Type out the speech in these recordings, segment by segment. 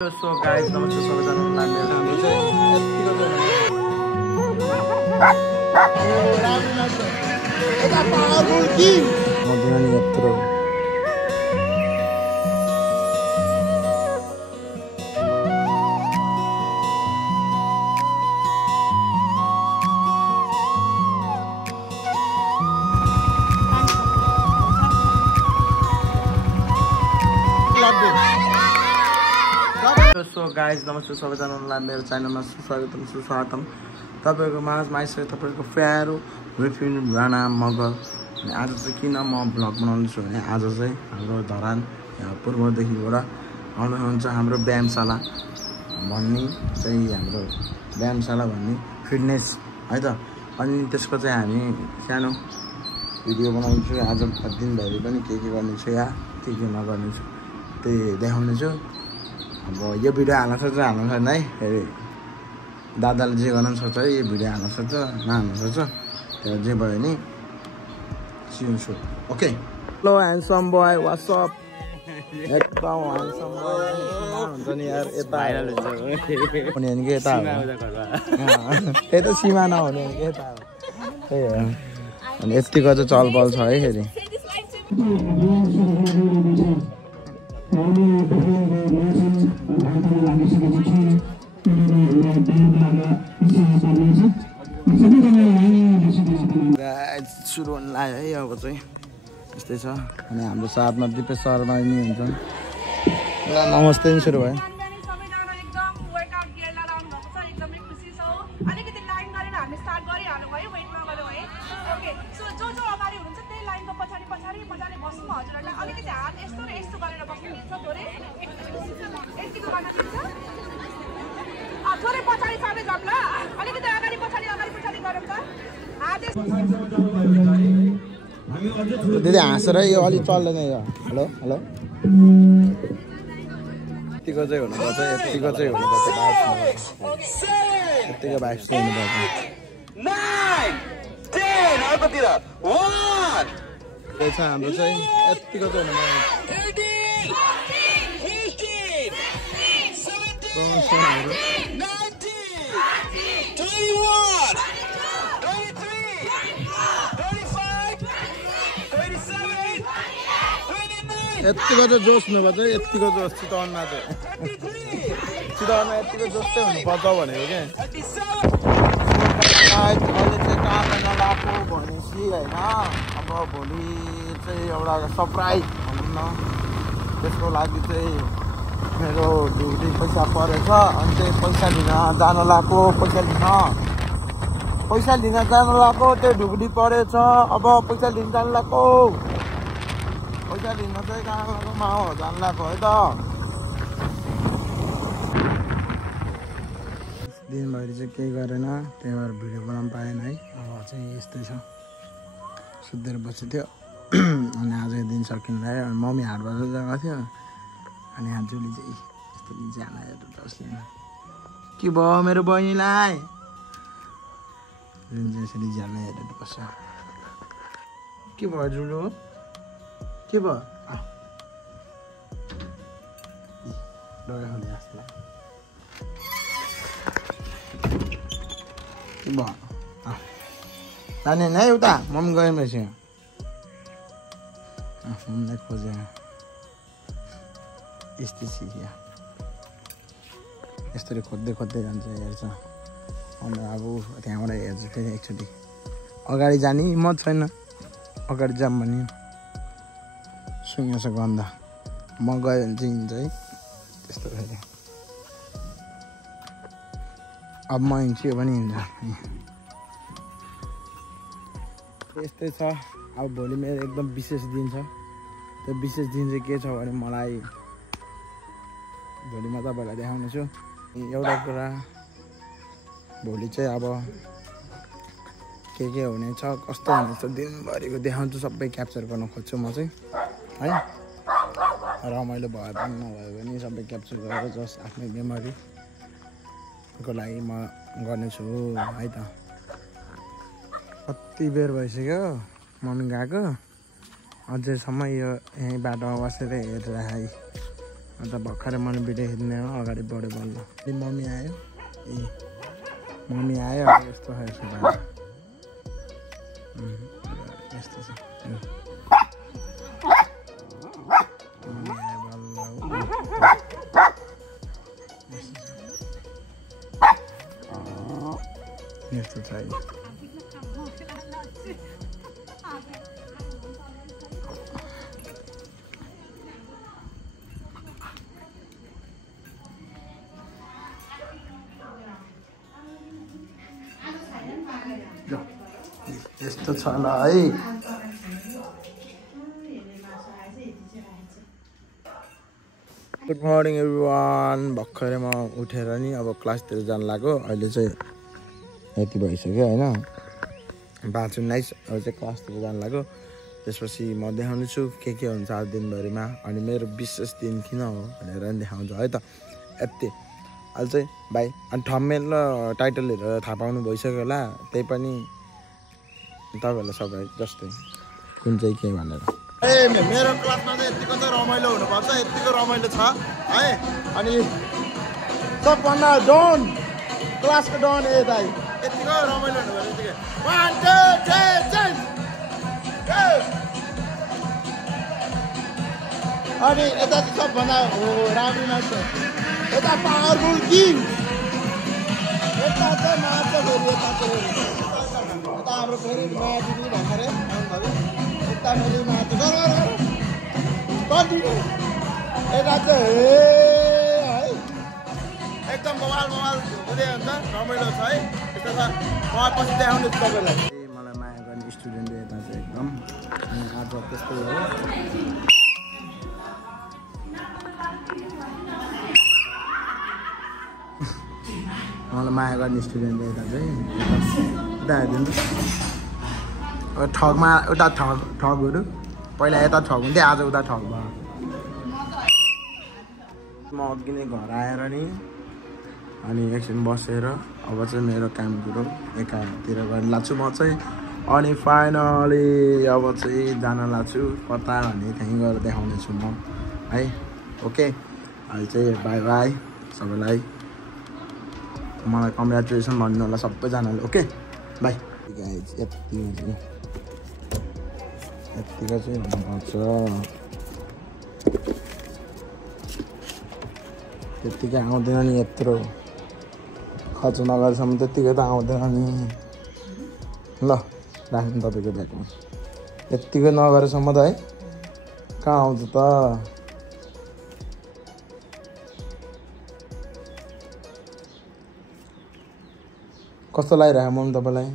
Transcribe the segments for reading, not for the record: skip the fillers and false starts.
So guys नमस्ते सबैजनालाई मेरो नाम चाहिँ यत्रो सो गाइस नमस्ते सबैजनालाई मेरो च्यानलमा सुस्वागतम तपाईहरुको माझमा आइसक्यो तपाईहरुको प्यारो रिफ्युन राणा मगर अनि आज चाहिँ किन म भ्लग बनाउँछु भने आज चाहिँ हाम्रो धरान पूर्वदेखिबाट आउनुहुन्छ हाम्रो व्यायामशाला भन्ने चाहिँ हाम्रो व्यायामशाला भन्ने फिटनेस है त अनि त्यसको चाहिँ हामी सानो भिडियो बनाउँछु आज दिनभरि पनि के गर्नेछु या के नगर्नेछु त्यही देखाउनेछु। अब यो भिडियो हाल्न सक्छ है फेरि दादाले जे गर्न सक्छ है यो भिडियो हाल्न सक्छ नहाल्न सक्छ त्यो जे भयो नि सिन्छु okay. Hello handsome boy what's up एकदम ह्यान्डसम बोय हुन्छ नि यार यता हुने नि के यता त्यही त सीमा नहुने नि के यता त्यही हो अनि यतिको चाहिँ चलपल छ है फेरि सुरु हुन लाग्यो है अब चाहिँ यस्तै छ। अनि हाम्रो साथमा दिपेश शर्मा नि हुन्छ नमस्ते नि सुरु भयो। दिदी हाँसेर यो अलिक चल्दैन यो हेलो हेलो यतिको चाहिँ हुनुपर्छ यतिको चाहिँ हुनुपर्छ यतिको भाइब्स चाहिँ हुनुपर्छ। त्यही छ हाम्रो चाहिँ यतिको चाहिँ यतिको चाहिँ जोस हुनुपर्छ यतिको जोस चितवनमा चाहिँ चितवनमा यतिको जोस चाहिँ हुनुपर्छ भनेको क्या अहिले चाहिँ काम नलाएको भनेपछि होइन अब भोलि चाहिँ एउटा सरप्राइज भनौँ न त्यसको लागि चाहिँ मेरो ड्युटी पैसा परेछ अनि चाहिँ पैसा लिन जान लगाएको पैसा लिन जान लगाएको त्यो ढुकुटी परेछ अब पैसा लिन जान लगाएको पैसा लिन चाहिँ कहाँ लगाएको माओ जान लगाएको है त दिनभरि चाहिँ केही गरेन त्यही भएर भिडियो बनाउनु पाएन है। अब चाहिँ यस्तै छ सुतेर बसेको थियो अनि आज दिन सकिँदा है मम्मी हाट बजार गएको थियो अनि आज जुली चाहिँ यस्तो जान हेर्नु के भयो मेरो बहिनीलाई जुन चाहिँ यसरी जान हेरेर बस्छ के भयो जुलु के भयो डराउने जस्तो के भयो जाने नै उता मम्मी गएँ पछि मम्मीलाई खोजे यस्तै सिक्यो यस्तरी खोज्दै जान्छ हेर्छ अनि अब त्यहाँबाट हेर्छ फेरि एकचोटि अगाडि जाने हिम्मत छैन अगाडि जाऊँ भने सुँगेछ गन्ध म गयो भने चाहिँ हिँड्छ है त्यस्तो फेरि अब म हिँड्छु भने हिँड्छ यस्तै छ। अब भोलि मेरो एकदम विशेष दिन छ त्यो विशेष दिन चाहिँ के छ भने मलाई भोलि म तपाईँहरूलाई देखाउने छु एउटा कुरा भोलि चाहिँ अब के हुनेछ कस्तो हुनेछ दिनभरिको देखाउँछु सबै क्याप्चर गर्न खोज्छु म चाहिँ है रमाइलो भयो पनि नभयो भने सबै क्याप्चर गरेर जस्ट आफ्नै मेमोरीको लागि म गर्नेछु है त। कति बेर भइसक्यो मम्मी गएको अझैसम्म यो यहीँ बाटोमा बसेर हेरेर अन्त भर्खरै मन भिडियो हेर्ने हो अगाडि बढ्यो बल्ल मम्मी आयो ए मम्मी आयो यस्तो छ यसो भएर यस्तो छ मम्मी आयो बल्ल यस्तो छ यस्तो छ ल है गुड मर्निङ एभ्रिवान भर्खरै म उठेर नि अब क्लासतिर जान लाग्यो अहिले चाहिँ यति भइसक्यो होइन 5:19 अब चाहिँ क्लासतिर जान लाग्यो त्यसपछि म देखाउने छु के हुन्छ आज दिनभरिमा अनि मेरो विशेष दिन किन हो भनेर नि देखाउँछु है त यति अहिले चाहिँ बाई अनि थम्बनेल र टाइटलहरू थाहा पाउनु भइसक्यो होला त्यही पनि तपाईँहरूलाई सबै जस्तै कुन चाहिँ के भनेर ए मेरो क्लासमा चाहिँ यतिको चाहिँ रमाइलो हुनुपर्छ यतिको रमाइलो छ है अनि सबभन्दा डन क्लासको डन ए दाइ यतिको रमाइलो हुनुपर्छ यतिकै 1 2 3 चेन्ज अनि यता चाहिँ सबभन्दा राम्रो मान्छ यता पावरफुल किङ यता चाहिँ मान्छ फेरि यता हाम्रो फेरि नयाँ दिदी भर्खरै आउनुभयो यता मैले मान्छ कन्टिन्यू यता चाहिँ है एकदम मोबाइल हुँदै हुन्छ रमाइलो छ है यस्तो छ म पछि देखाउने छु तपाईँलाई मलाई माया गर्ने स्टुडेन्ट यता चाहिँ एकदम आज त्यस्तै हो मलाई माया गर्ने स्टुडेन्ट यता चाहिँ यता हेरिदिनु ठगमा उता ठगहरू पहिला यता ठग हुन्थ्यो आज उता ठग भयो म अघि नै घर आएर नि अनि एकछिन बसेर अब चाहिँ मेरो काम कुरो एकातिर गर्न लाग्छु म चाहिँ अनि फाइनली अब चाहिँ जान लाग्छु कता भन्ने त्यहीँ गएर देखाउने छु म है ओके अहिले चाहिँ बाई बाई सबैलाई मलाई कङ्ग्रेचुलेसन भन्नु होला सबैजनाले ओके बाई यतिको चाहिँ हुनुपर्छ त्यत्तिकै आउँदैन नि यत्रो खर्च नगरेसम्म त्यत्तिकै त आउँदैन नि ल राख्नु तपाईँको ब्यागमा यत्तिकै नगरेसम्म त है कहाँ आउँछ त कस्तो लागिरहेको मम्मी तपाईँलाई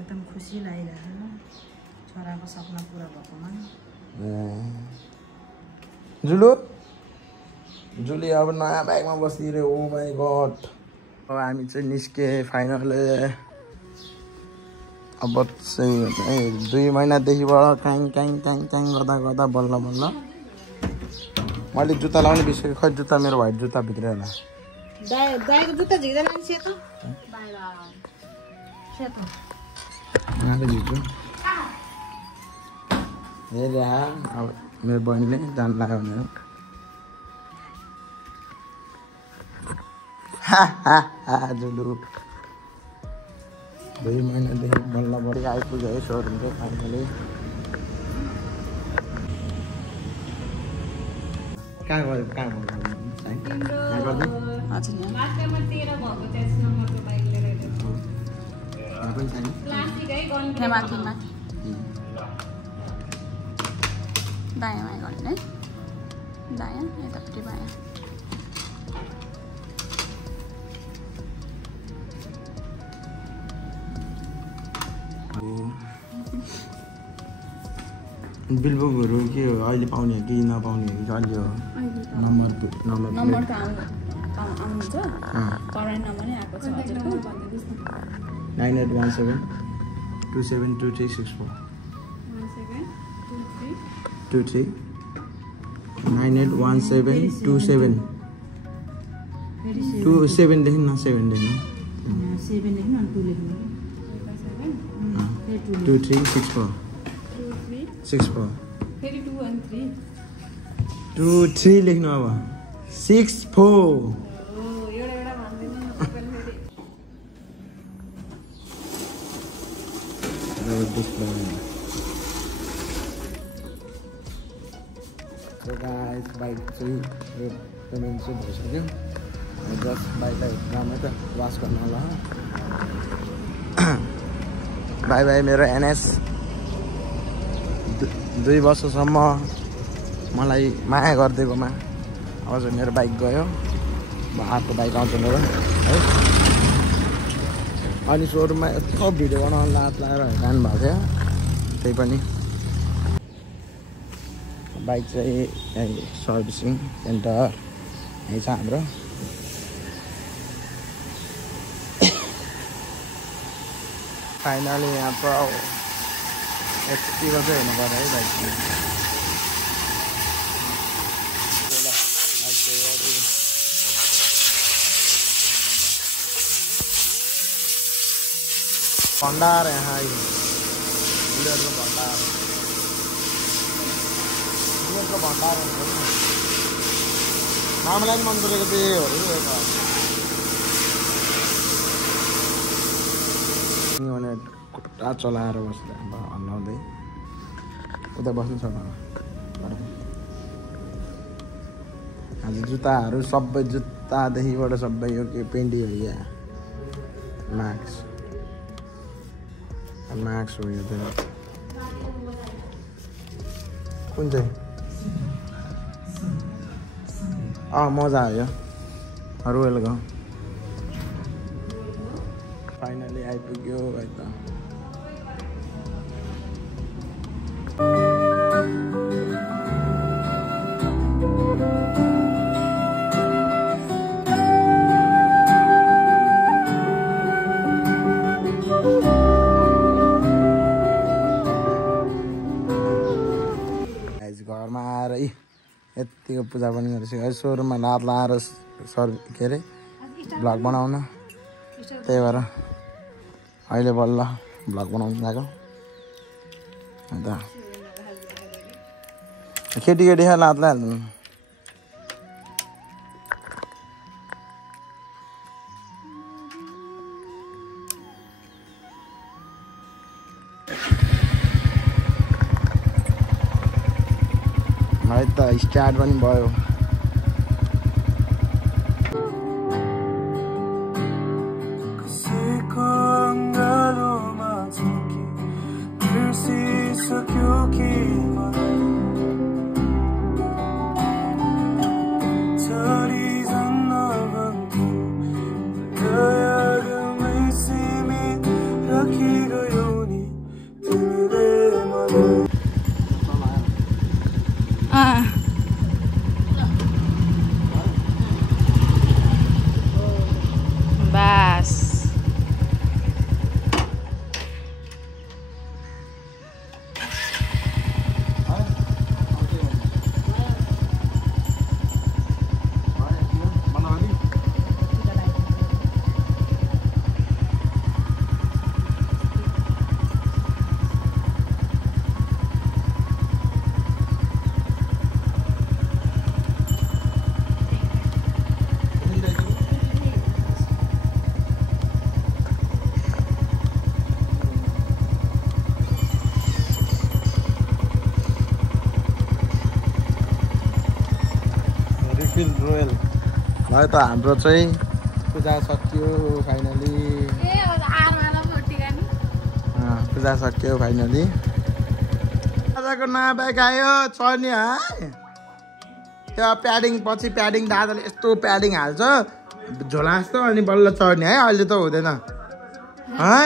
एकदम खुसी लागिरहेको छोराको सपना पुरा भएकोमा जुली अब नयाँ बाइकमा बसिदियो ओ माई गड अब हामी चाहिँ निस्के फाइनली अब चाहिँ 2 महिनादेखिबाट काङ गर्दा बल्ल मैले जुत्ता लाउने बिर्सेको खै जुत्ता मेरो व्हाइट जुत्ता भित्रै होला दाइको जुत्ता झिक्दैन नि सेतो सेतो यहाँको झिक्छु हेरे अब मेरो बहिनीले जान लाग्यो भनेर जुलु 2 महिनादेखि बल्ल बढी आइपुग्यो है सोरुमको फाइनली कहाँ गयो दायाँ गर्ने दायाँ यतापट्टि बायाँ बिलबुकहरू के हो अहिले पाउने हो कि नपाउने हो कि अलि हो नम्बर त आउनुहुन्छ करेन्ट नम्बर नै आएको छ हजुरको 9817 272364 23 981727 27 देखि न 7 देखि 2364 64 फेरि 2 and 3 2 3 लेख्नु अब 6 4 So guys, बाइक चाहिँ पेमेन्ट चाहिँ भइसक्यो जस्ट बाइकलाई राम्रै त वास गर्न होला बाई बाई मेरो एनएस 2 वर्षसम्म मलाई माया गरिदिएकोमा अब चाहिँ मेरो बाइक गयो अर्को बाइक आउँछ मेरो है अनि सोरुममा यत्रो भिडियो बनाउन लात लाएर जानु भएको थियो त्यही पनि बाइक चाहिँ सर्भिसिङ सेन्टर यही छ हाम्रो फाइनली यहाँ पर एक्सपिरियन्स चाहिँ हुनु पर्यो है बाइक भण्डार यहाँ बुलेटको भण्डार बुलेटको भण्डार हुन्छ नामलाई पनि मन परेको त्यही हो भने खुट्टा चलाएर बस्दा हल्लाउँदै उता बस्नु छ आज जुत्ताहरू सबै जुत्तादेखिबाट सबै यो के पेन्टीहरू यहाँ मार्क्स हो यो चाहिँ कुन चाहिँ मजा आयो रोयलको फाइनली आइपुग्यो है त घरमा आएर यतिको पूजा पनि गरिसक्यो सोरुममा लात लाएर के अरे भ्लग बनाउन त्यही भएर अहिले बल्ल भ्लग बनाउनु गएको अन्त केटी लात लाइहाल्नु है त स्टार्ट पनि भयो रोयल है त हाम्रो चाहिँ पूजा सकियो फाइनली पूजा सकियो फाइनली आजको नयाँ बाइक आयो चढ्ने है त्यो प्याडिङ पछि प्याडिङ दादाले यस्तो प्याडिङ हाल्छ झोला जस्तो अनि बल्ल चढ्ने है अहिले त हुँदैन है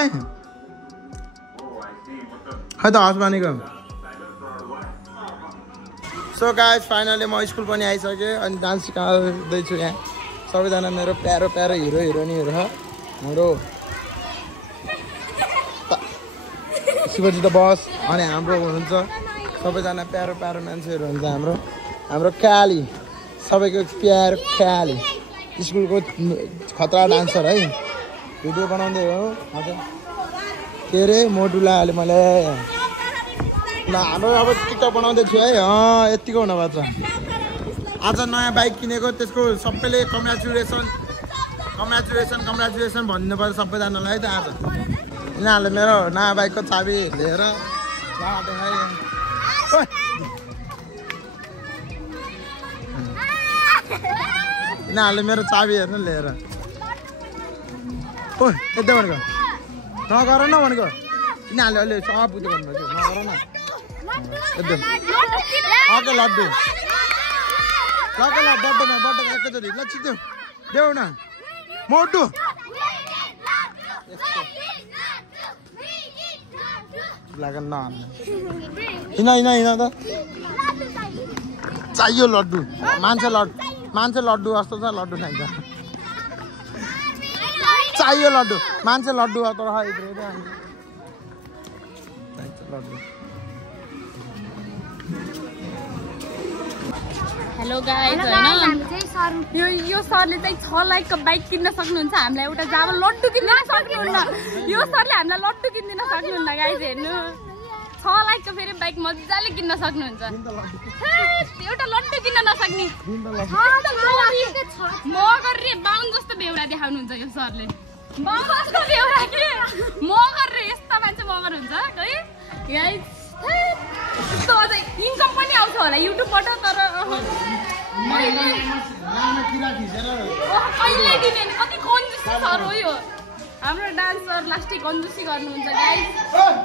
खै त हस्बानीको सो गाइज फाइनली म स्कुल पनि आइसकेँ अनि डान्स सिकाउँदैछु यहाँ सबैजना मेरो प्यारो प्यारो हिरो हिरोइनहरू छ हाम्रो शिवजी द बस अनि हाम्रो हुनुहुन्छ सबैजना प्यारो प्यारो मान्छेहरू हुन्छ हाम्रो ख्याली सबैको प्यारो ख्याली स्कुलको खतरा डान्सर है भिडियो बनाउँदै हो हजुर के अरे मोटुला अहिले मैले ल हाम्रो अब टिकटक बनाउँदैछु है यतिको हुनु भएको छ आज नयाँ बाइक किनेको त्यसको सबैले कङ्ग्रेचुलेसन भन्नु पर्यो सबैजनालाई त आज यिनीहरूले मेरो नयाँ बाइकको चाबी लिएर यिनीहरूले मेरो चाबी हेर्नु लिएर ओ यता भनेको नगर न भनेको यिनीहरूले अहिले सब बुझ्यो भन्नुभयो नगर न एकदम ओके लड्डु बड्डेमा एकैचोटि ल छिट्यो देऊ न मोटु लाग्न हिँड त चाहियो लड्डु मान्छे लड्डु जस्तो छ लड्डु खाइन्छ चाहियो लड्डु मान्छे लड्डु तर लड्डु हेलो गाइस हैन यो सरले चाहिँ 6 लाखको बाइक किन्न सक्नुहुन्छ हामीलाई एउटा जाब लड्डु किन्न सक्नुहुन्न यो सरले हामीलाई लड्डु किन्न सक्नुहुन्न गाइस हेर्नु 6 लाखको फेरि बाइक मज्जाले किन्न सक्नुहुन्छ एउटा लड्डु किन्न नसक्ने मगर रे बाउन जस्तो बेउरा देखाउनुहुन्छ यो सरले मगर बेउरा के मगर रे यस्ता मान्छे मगर हुन्छ है गाइस यस्तो अझै इन्कम पनि आउँछ होला युट्युबबाट तर कहिले दिने कति कन्जुसी सर हो यो हाम्रो डान्सर लास्टै कन्जुसी गर्नुहुन्छ गाइस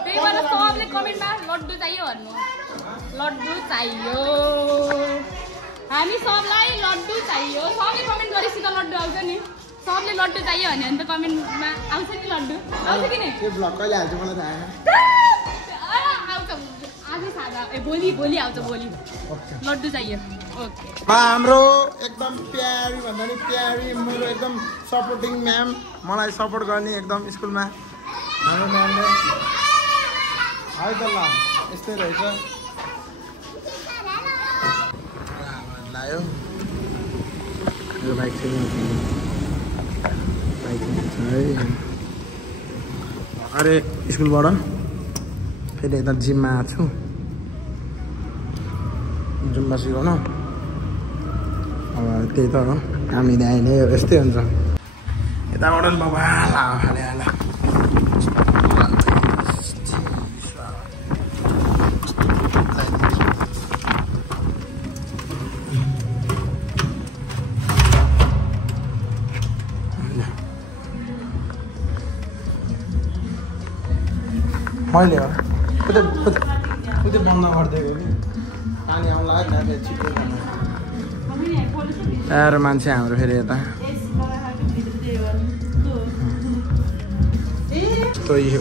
त्यही भएर सबले कमेन्टमा लड्डु चाहियो भन्नु लड्डु चाहियो हामी सबलाई लड्डु चाहियो सबले कमेन्ट गरेपछि त लड्डु आउँछ नि सबले लड्डु चाहियो भने अन्त कमेन्टमा आउँछ नि लड्डु आउँछ कि नि त्यो ब्लग कहिले हाल्छ मलाई थाहा छैन आउँछ आजै सादा भोलि आउँछ भोलि लड्डु चाहियो ओके हाम्रो एकदम प्यारी भन्दा नि प्यारी मेरो एकदम सपोर्टिङ म्याम मलाई सपोर्ट गर्ने एकदम स्कुलमा हाम्रो म्यामले है त ल यस्तै रहेछ लायो यो बाइक चाहिँ अरे स्कुलबाट फेरि यता जिममा आएको छु जुम्बा सिकाउनु अब त्यही त हो हामी आइने यस्तै हुन्छ यताबाट पनि बाबा हाले मैले हो खुदै बन्द गरिदिएको कि पानी आउला छिटो आएर मान्छे हाम्रो फेरि यता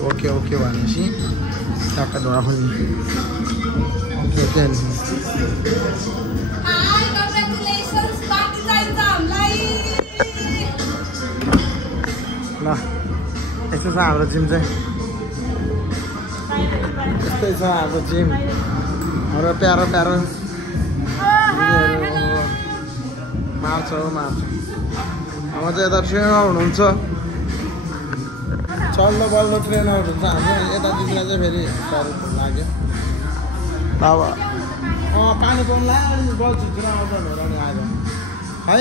ओके भनेपछि टक्क ढोका खोल्ने ओके ल यस्तो छ हाम्रो जिम चाहिँ यस्तै छ हाम्रो जिम हाम्रो प्यारो मार्छ अब चाहिँ यता ट्रेनर हुनुहुन्छ चल्दो बल्दो ट्रेनर हुन्छ हाम्रो यतादेखिलाई चाहिँ फेरि साह्रो लाग्यो अब पानी पाउनु लाग्यो बल झुझुर आउँछ भनेर नि आयो है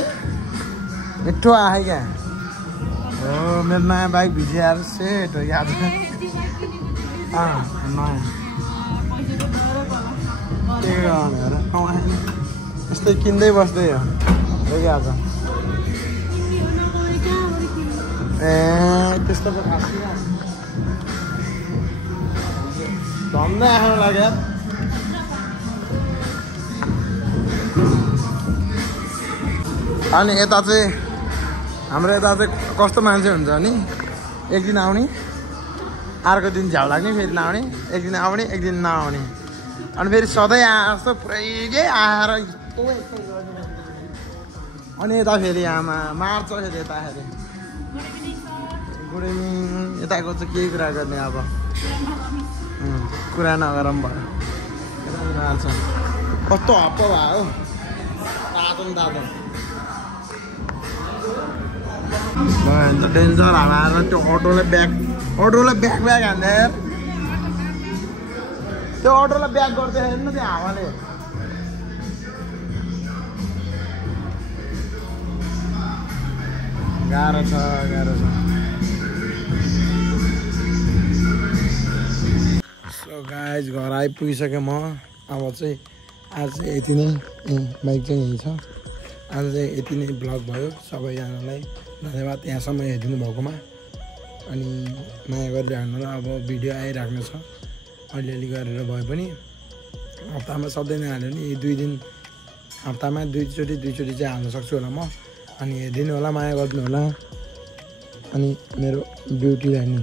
मिठो आयो क्या हो मेरो नयाँ बाइक भिजिआएर सेट हो याद नयाँ के गर्ने हेर यस्तै किन्दै बस्दै हो क्या आज ए त्यस्तो त खास धन्दै आउनु लाग्यो अनि यता चाहिँ हाम्रो यता चाहिँ कस्तो मान्छे हुन्छ नि एक दिन आउने अर्को दिन झ्याउ लाग्ने फेरि नआउने एक दिन आउने एक दिन नआउने अनि फेरि सधैँ जस्तो पुरै के आएर अनि यता फेरि आमा मार्छ फेरि यताखेरि गुड इभिनिङ यताको चाहिँ केही कुरा गर्ने अब कुरा नगरौँ भयो मार्छ कस्तो हप्पो भयो तातो भयो त डेन्जर हावा आएर त्यो अटोलाई ब्याग हान्दा यार त्यो अटोलाई ब्याग गर्दै हेर्नु त्यो हावाले गाह्रो छ सो गाइज घर आइपुगिसकेँ म अब चाहिँ आज चाहिँ यति नै बाइक चाहिँ यही छ आज चाहिँ यति नै ब्लग भयो सबैजनालाई धन्यवाद यहाँसम्म हेरिदिनु भएकोमा अनि माया गरिराख्नुलाई अब भिडियो आइराख्नु छ अलिअलि गरेर भए पनि हप्तामा सधैँ नै हाल्यो भने 2 दिन हप्तामा दुईचोटि चाहिँ हाल्न सक्छु होला म अनि हेरिदिनु होला माया गरिदिनु होला अनि मेरो ब्युटीलाई नि